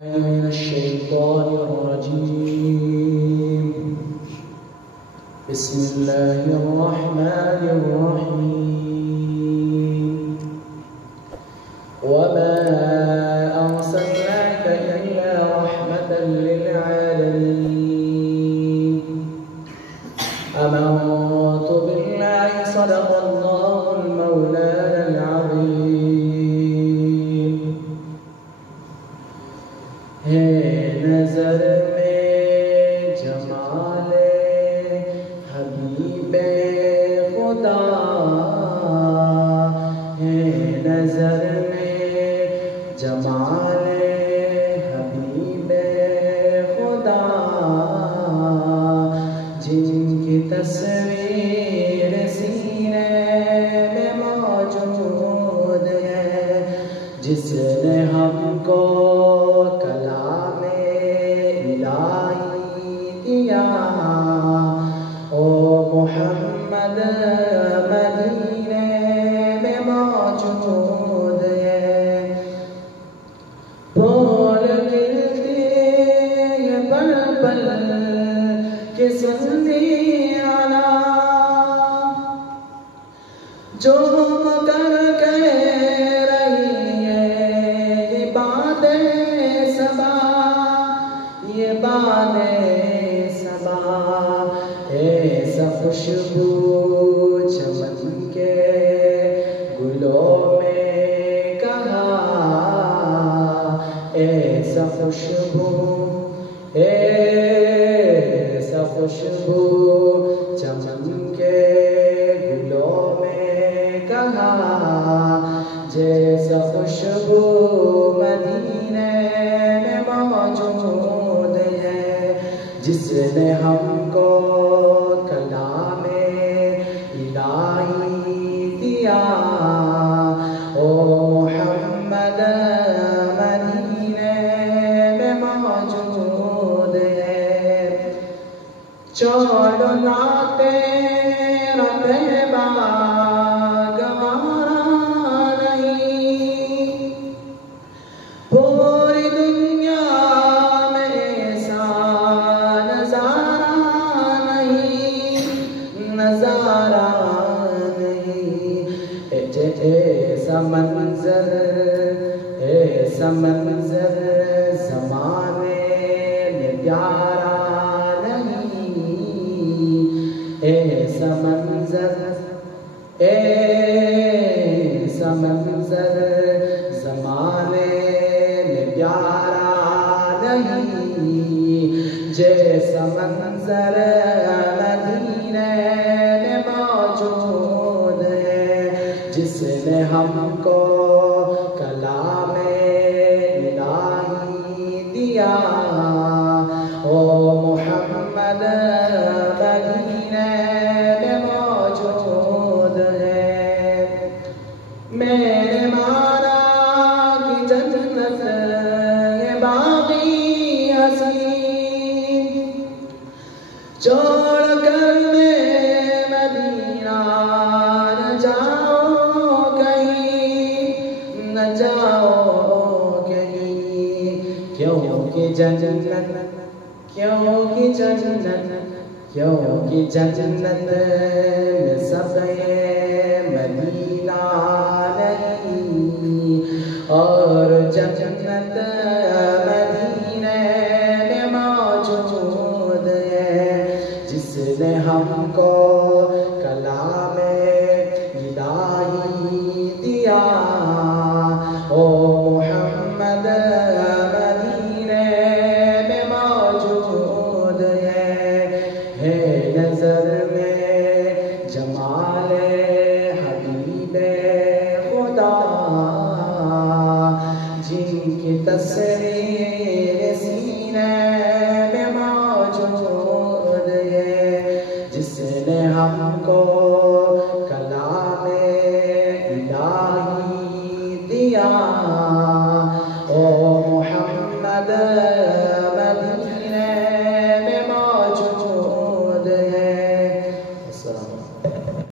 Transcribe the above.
من الشيطان الرجيم. بسم الله الرحمن الرحيم. وما أرسلناك إلا رحمة للعالمين. آمنت بالله صدق الله المولانا العظيم. ہے نظر میں جمال حبیب خدا، ہے نظر میں جمال حبیب خدا، جن کی تصویر سینے میں موجود ہے، جس نے ہم کو محمد مدینے میں موجود ہے. پھول کھلتے یہ پل پل کے سننے آنا، جو کر کے رہی ہے یہ باتیں صبا، یہ باتیں صبا. ایسا خوشبو چمن کے گلوں میں کہا، ایسا خوشبو چمن کے گلوں میں کہا، جیسا خوشبو مدینے میں موجود ہے، جس نے ہم کو کلام الہی دیا. او محمد مدینے میں موجود ہے. چلو لاتے رہتے گوارا نہیں، پوری دنیا میں ایسا نظارہ نہیں. ایسا منظر زمانے میں پیارا نہیں. ایسا منظر زمانے میں پیارا نہیں، جیسا منظر مدینے میں موجود ہے، جس نے ہم کو کلام الہی دیا. او محمد مدینے میں موجود ہے. میرے مانا کی جنت یہ باقی حسین، چھوڑ کر میں مدینہ نہ جاؤ کہیں، نہ جاؤ کہیں. کیونکہ جنت میں سب مدینہ نہیں، اور جنت مدینے میں موجود ہے، جس نے ہم کو